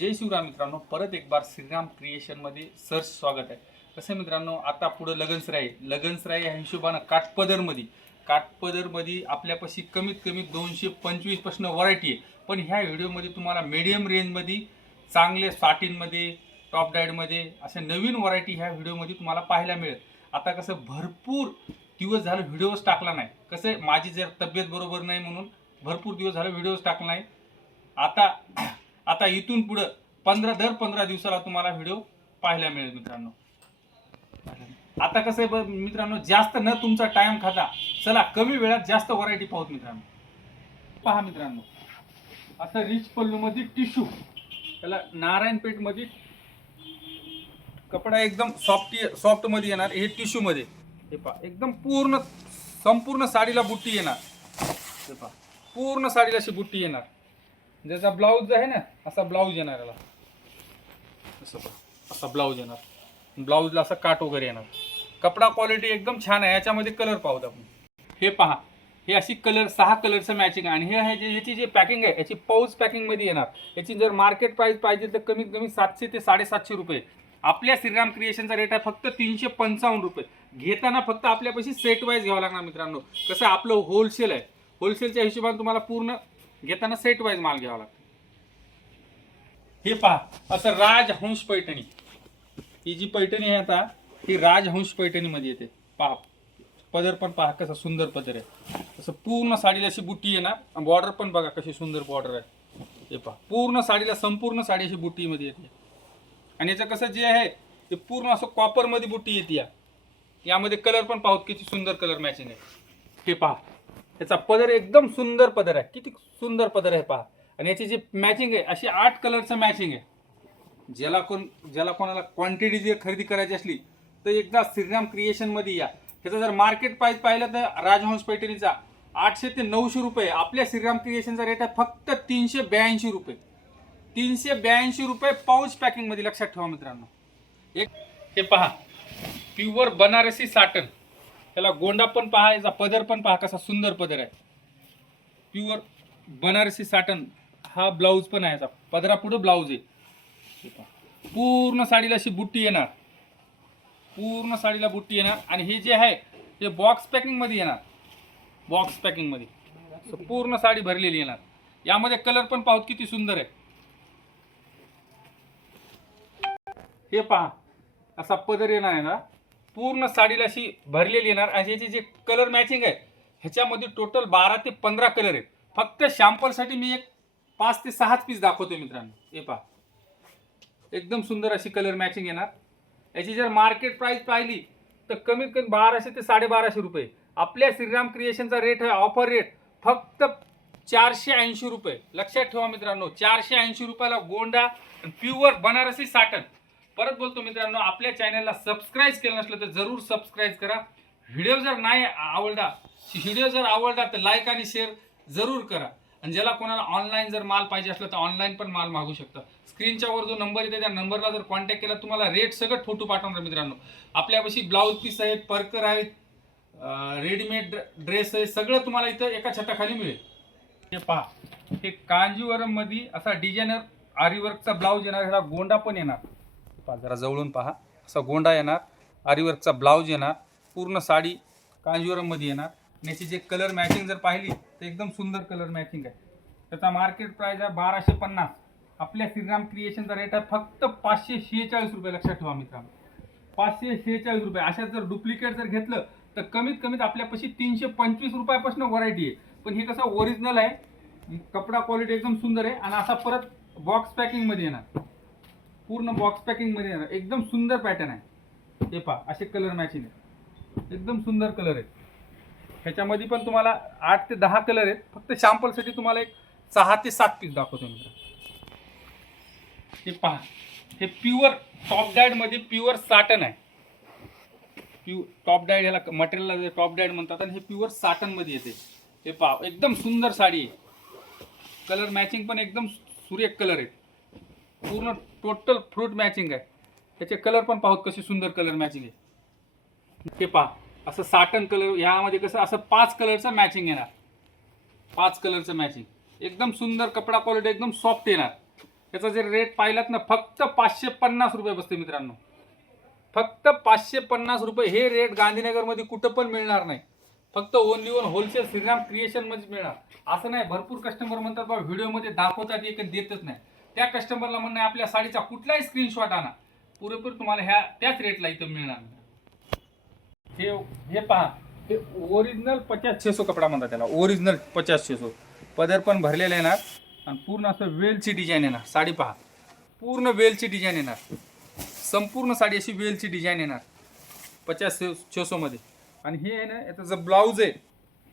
जय शिवराम मित्रांनो, परत एक बार श्रीराम क्रिएशनमध्ये सहर्ष स्वागत आहे. कसं मित्रांनो, आता पुढे लगनसराई या हिशोबानं काठपदरमध्ये आपल्यापाशी कमीत कमी 225 पासून व्हरायटी आहे. पण ह्या व्हिडिओमध्ये तुम्हाला मीडियम रेंजमध्ये चांगले साटिनमध्ये टॉप डायडमध्ये अशा नवीन व्हरायटी ह्या व्हिडिओमध्ये तुम्हाला पाहायला मिळेल. आता कसं भरपूर दिवस झालं व्हिडिओज टाकला नाही, कसं माझी जर तब्येत बरोबर नाही म्हणून भरपूर दिवस झालं व्हिडिओज टाकला नाही. आता इथून पुढे 15 दिवसाला तुम्हाला व्हिडिओ पाहायला मिळेल मित्रांनो. आता कसं आहे मित्रांनो, जास्त न तुमचा टाइम खाता, चला कमी वेळात जास्त व्हरायटी पाहूत मित्रांनो. पहा मित्रांनो, आता रिच पल्लू मध्ये टिश्यू, त्याला नारायणपेठ मध्ये कपडा एकदम सॉफ्ट मध्ये येणार. हे टिश्यू मध्ये हे पहा, एकदम संपूर्ण साडीला बुट्टी येणार. हे पहा, पूर्ण साडीला अशी बुट्टी येणार. ज्याचा ब्लाऊज आहे ना, असा ब्लाऊज येणार याला, असा ब्लाऊज येणार. ब्लाऊजला असा काट वगैरे येणार. कपडा क्वालिटी एकदम छान आहे. याच्यामध्ये कलर पाहूत आपण. हे पहा, हे अशी 6 कलरचं मॅचिंग आहे. आणि हे आहे याची जी पॅकिंग आहे, याची पाऊच पॅकिंग मध्ये येणार. याची जर मार्केट प्राइस पाहिजे तर कमीत कमी 700 ते 750 रुपये. आपल्या श्रीराम क्रिएशनचा रेट आहे फक्त 355 रुपये. घेताना फक्त आपल्यापाशी सेट वाईज घ्यावं लागणार मित्रांनो. कसं आपलं होलसेल आहे, होलसेलच्या हिशोबाने तुम्हाला पूर्ण घेताना सेट वाईज माल घ्यावा लागतो. हे पहा, असं राजहंस पैठणी, ही जी पैठणी आहे आता, ही राजहंस पैठणी मध्ये येते. पहा, पदर पण पहा कसा सुंदर पदर आहे. तसं पूर्ण साडीला अशी बुट्टी येणार. बॉर्डर पण बघा कशी सुंदर बॉर्डर आहे. हे पहा, पूर्ण साडीला संपूर्ण साडी अशी बुट्टी मध्ये येते. आणि याचं कसं जे आहे ते पूर्ण असं कॉपर मध्ये बुट्टी येते. यामध्ये कलर पण पाहूत किती सुंदर कलर मॅचिंग आहे. हे पहा, याचा पदर एकदम सुंदर पदर आहे. किती सुंदर पदर आहे पहा. आणि याची जी मॅचिंग आहे अशी 8 कलरचं मॅचिंग आहे. ज्याला कोणाला क्वांटिटी जर खरेदी करायची असली तर एकदा श्रीराम क्रिएशन मध्ये या. त्याचा जर मार्केट प्राइस पाहिलं तर राजहंस पैठणीचा 800 ते 900 रुपये. आपल्या श्रीराम क्रिएशनचा रेट आहे फक्त 382 रुपये. 382 रुपये पाऊच पॅकिंग मध्ये. लक्षात ठेवा मित्रांनो. हे पहा, प्युअर बनारसी साटन. त्याला गोंडा पण पहा, याचा पदर पण पहा कसा सुंदर पदर आहे. Pure Banarasi satin. हा ब्लाऊज पण आहे, याचा पदरा पुढे ब्लाऊज आहे. पूर्ण साडीला अशी बुट्टी येणार. पूर्ण साडीला बुट्टी येणार. आणि हे जे आहे ते बॉक्स पॅकिंग मध्ये येणार. बॉक्स पॅकिंग मध्ये पूर्ण साडी भरलेली येणार. यामध्ये कलर पण पाहूत किती सुंदर आहे. हे पहा, असा पदर येणार आहे ना. पूर्ण साडीला अशी भरलेली येणार. आणि याची जे कलर मॅचिंग आहे ह्याच्यामध्ये टोटल 12 ते 15 कलर आहेत. फक्त शॅम्पलसाठी मी एक 5 ते 6 पीस दाखवतोय मित्रांनो. हे पहा, एकदम सुंदर अशी कलर मॅचिंग येणार. याची जर मार्केट प्राइस पाहिली तर कमीत कमी 1200 ते 1250 रुपये. आपल्या श्रीराम क्रिएशनचा रेट आहे ऑफर रेट फक्त 480 रुपये. लक्षात ठेवा मित्रांनो, 480 रुपयाला गोंडा प्युअर बनारसी साटन. परत बोलतो मित्रांनो, आपल्या चॅनलला सबस्क्राईब केलं नसलं तर जरूर सबस्क्राईब करा. व्हिडिओ जर आवडला तर लाईक आणि शेअर जरूर करा. आणि ज्याला कोणाला ऑनलाईन जर माल पाहिजे असलं तर ऑनलाईन पण माल मागू शकता. स्क्रीनच्या वर जो नंबर येते त्या नंबरला जर कॉन्टॅक्ट केला तुम्हाला रेट सगळं फोटो पाठवणार मित्रांनो. आपल्यापाशी ब्लाऊज पीस आहेत, परकर आहेत, रेडीमेड ड्रेस आहे, सगळं तुम्हाला इथं एका छताखाली मिळेल. हे पहा, हे कांजीवरम मध्ये असा डिझायनर आरीवर्कचा ब्लाऊज येणार. ह्याला गोंडा पण येणार. पहा, जरा जवळून पहा, असा गोंडा येणार, आरीवर्कचा ब्लाऊज येणार. पूर्ण साडी कांजीवरम मध्ये येणार. याची जे कलर मॅचिंग जर पाहिली तर एकदम सुंदर कलर मॅचिंग आहे. त्याचा मार्केट प्राइस आहे 1250. आपल्या श्रीराम क्रिएशनचा रेट आहे फक्त 546 रुपये. लक्षात ठेवा मित्रांनो, 546 रुपये. अशा जर डुप्लिकेट जर घेतलं तर कमीत कमीत आपल्यापाशी 325 रुपयापासून व्हरायटी आहे. पण हे कसं ओरिजिनल आहे, कपडा क्वालिटी एकदम सुंदर आहे. आणि असा परत बॉक्स पॅकिंग मध्ये येणार. पूर्ण बॉक्स पॅकिंग मध्ये येणार. एकदम सुंदर पॅटर्न आहे. हे पहा, असे कलर मॅचिंग आहे. एकदम सुंदर कलर आहे. ह्याच्यामध्ये पण तुम्हाला 8 ते 10 कलर आहेत. फक्त सॅम्पलसाठी तुम्हाला एक 6 ते 7 पीस दाखवतो मित्र. हे पहा, हे प्युअर टॉप डायड मध्ये प्युअर साटन आहे. टॉप डायड ह्याला मटेरियलला टॉप डायड म्हणतात. आणि हे प्युअर साटन मध्ये येते. हे पहा, एकदम सुंदर साडी आहे. कलर मॅचिंग पण एकदम सुरेख कलर आहे. पूर्ण टोटल फ्रूट मॅचिंग आहे. त्याचे कलर पण पाहूत कशी सुंदर कलर मॅचिंग आहे. हे पहा, असं साटन कलर. यामध्ये कसं असं 5 कलरचं मॅचिंग येणार. 5 कलरचं मॅचिंग. एकदम सुंदर कपडा क्वालिटी एकदम सॉफ्ट येणार. याचा जर रेट पाहिलात ना फक्त 550 रुपये बसते मित्रांनो. फक्त 550 रुपये. हे रेट गांधीनगरमध्ये कुठं पण मिळणार नाही. फक्त only on wholesale Shriram creation मध्ये मिळणार. असं नाही भरपूर कस्टमर म्हणतात बाबा व्हिडिओमध्ये दाखवतात एक देतच नाही. त्या कस्टमरला म्हणणं आपल्या साडीचा कुठलाही स्क्रीनशॉट आणा, पुरेपूर तुम्हाला ह्या त्याच रेटला इथं मिळणार. हे पहा, हे ओरिजिनल 50-600 कपडा म्हणतात त्याला. ओरिजिनल 50-600. पदर पण भरलेला येणार आणि पूर्ण असं वेलची डिझाईन येणार. साडी पहा, पूर्ण वेलची डिझाईन येणार. संपूर्ण साडी अशी वेलची डिझाईन येणार 50-600 मध्ये. आणि हे आहे ना याचं जो ब्लाऊज आहे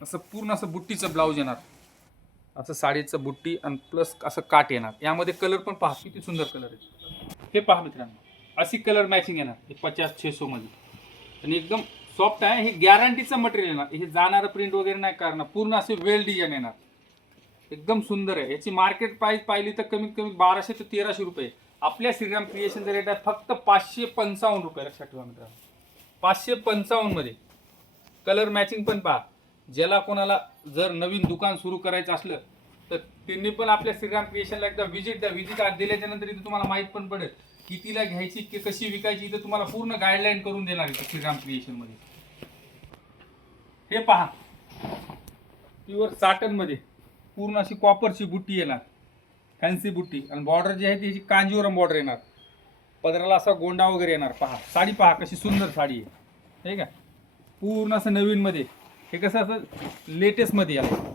असं पूर्ण असं बुट्टीचं ब्लाऊज येणार. असं साडीचं बुट्टी आणि प्लस असं काट येणार. यामध्ये कलर पण पहा किती सुंदर कलर आहे. हे पहा मित्रांनो, अशी कलर मॅचिंग येणार. हे 50-600 मध्ये आणि एकदम सॉफ्ट आहे. हे गॅरंटीचं मटेरियल येणार. हे जाणारं प्रिंट वगैरे नाही करणार. पूर्ण असे वेल डिझाईन येणार. एकदम सुंदर आहे. याची मार्केट प्राइस पाहिली तर कमीत कमी 1200 ते 1300 रुपये. आपल्या श्रीराम क्रिएशनचा रेट आहे फक्त 555 रुपये. लक्षात ठेवा मित्रांनो, 555 मध्ये. कलर मॅचिंग पण पहा. ज्याला कोणाला जर नवीन दुकान सुरू करायचं असलं तर त्यांनी पण आपल्या श्रीराम क्रिएशनला एकदा व्हिजिट द्या. व्हिजिट दिल्याच्या नंतर इथे तुम्हाला माहीत पण पडेल कितीला घ्यायची की कशी विकायची. इथं तुम्हाला पूर्ण गाईडलाईन करून देणार आहे श्रीराम क्रिएशन मध्ये. हे पहा, प्युअर साटन मध्ये पूर्ण अशी कॉपरची बुट्टी येणार, फॅन्सी बुट्टी. आणि बॉर्डर जी आहे त्याची कांजीवरम बॉर्डर येणार. पदराला असा गोंडा वगैरे येणार. पहा साडी पहा कशी सुंदर साडी आहे. ठीक आहे, पूर्ण असं नवीन मध्ये. हे कसं असं लेटेस्ट मध्ये आलं.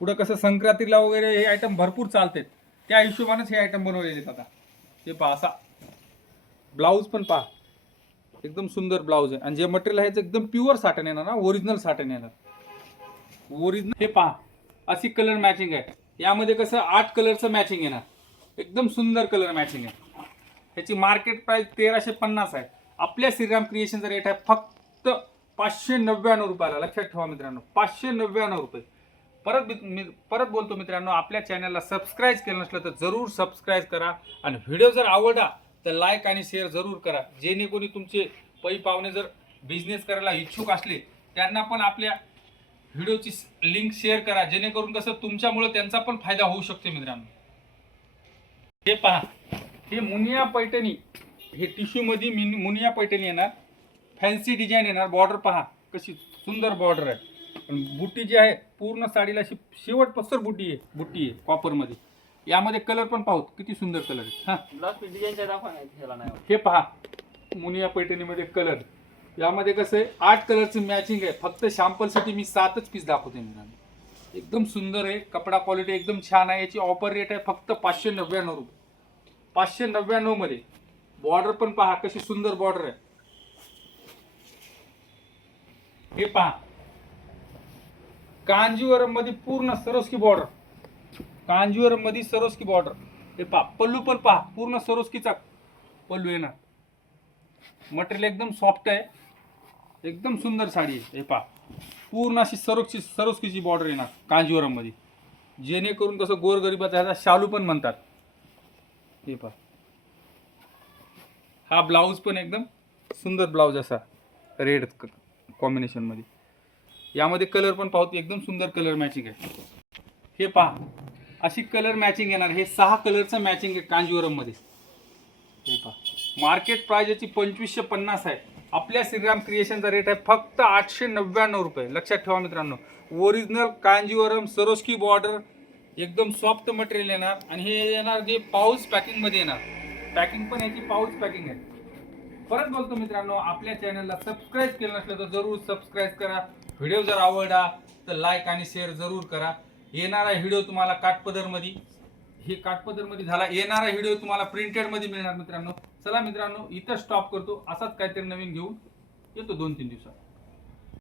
पुढं कसं संक्रांतीला वगैरे हे आयटम भरपूर चालतात, त्या हिशोबानेच हे आयटम बनवलेले आहेत आता. हे पहा, असा ब्लाऊज पण पहा एकदम सुंदर ब्लाऊज आहे. आणि जे मटेरियल आहे ते एकदम प्युअर साटन येणार ना, ओरिजिनल साटन येणार. ओरिजिनल. हे पहा, अशी कलर मॅचिंग आहे. यामध्ये कसं 8 कलरचं मॅचिंग येणार. एकदम सुंदर कलर मॅचिंग आहे. ह्याची मार्केट प्राइस 1350 आहे. आपल्या श्रीराम क्रिएशनचा रेट आहे फक्त 599 रुपयाला. लक्षात ठेवा मित्रांनो, 599 रुपये. परत बोलतो मित्रांनो, आपल्या चॅनलला सबस्क्राईब केलं नसलं तर जरूर सबस्क्राईब करा. आणि व्हिडिओ जर आवडला तर लाईक आणि शेअर जरूर करा. जेणे कोणी तुमचे पै पाहुणे जर बिझनेस करायला इच्छुक असले त्यांना पण आपल्या व्हिडिओची लिंक शेअर करा, जेणेकरून कसं तुमच्यामुळे त्यांचा पण फायदा होऊ शकतो मित्रांनो. हे पहा, हे मुनिया पैठणी. हे टिश्यू मध्ये मुनिया पैठणी येणार. फॅन्सी डिझाईन येणार. बॉर्डर पहा कशी सुंदर बॉर्डर आहे. बुट्टी जी आहे पूर्ण साडीला अशी शेवटपासून बुट्टी आहे कॉपर मध्ये. यामध्ये कलर पण पाहू किती सुंदर कलर आहे. हा हे पहा, मुनिया पैठणीमध्ये कलर. यामध्ये कसं आहे 8 कलरची मॅचिंग आहे. फक्त सॅम्पलसाठी मी 7च पीस दाखवते मित्रांनो. एकदम सुंदर आहे. कपडा क्वालिटी एकदम छान आहे. याची ऑफर रेट आहे फक्त 599 रुपये. 599 मध्ये. बॉर्डर पण पहा कशी सुंदर बॉर्डर आहे. हे पहा, कांजीवरम मध्ये पूर्ण सरोस्की बॉर्डर. कांजीवरम मध्ये सरोस्की बॉर्डर. हे पहा, पल्लू पण पहा पूर्ण सरोस्कीचा पल्लू येणार. मटेरियल एकदम सॉफ्ट आहे. एकदम सुंदर साडी आहे. हे पहा, पूर्ण अशी सरोस्कीची बॉर्डर येणार कांजीवरम मध्ये. जेणेकरून कसं गोरगरिबाचा ह्याचा शालू पण म्हणतात. हे पहा, हा ब्लाऊज पण एकदम सुंदर ब्लाऊज असा रेड कॉम्बिनेशन मध्ये. यामध्ये कलर पण पाहतो एकदम सुंदर कलर मॅचिंग आहे. हे पहा, अशी कलर मॅचिंग येणार. हे 6 कलरचं मॅचिंग आहे कांजीवरम मध्ये. हे पहा, मार्केट प्राइस याची 2550 आहे. आपल्या श्रीराम क्रिएशनचा रेट आहे फक्त 899 रुपये. लक्षात ठेवा मित्रांनो, ओरिजिनल कांजीवरम सरोस्की बॉर्डर एकदम सॉफ्ट मटेरियल येणार. आणि हे येणार जे पाऊच पॅकिंग मध्ये येणार. पॅकिंग पण याची पाऊच पॅकिंग आहे. परत बोलतो मित्रांनो, आपल्या चॅनलला सबस्क्राईब केलं नसलं तर जरूर सबस्क्राईब करा. व्हिडिओ जर आवडला तर लाईक आणि शेअर जरूर करा. येणारा व्हिडिओ तुम्हाला काठपदरमध्ये, हे काठपदरमध्ये झाला. येणारा व्हिडिओ तुम्हाला प्रिंटेडमध्ये मिळणार मित्रांनो. चला मित्रांनो, इथं स्टॉप करतो. असाच काहीतरी नवीन घेऊन येतो 2-3 दिवसात.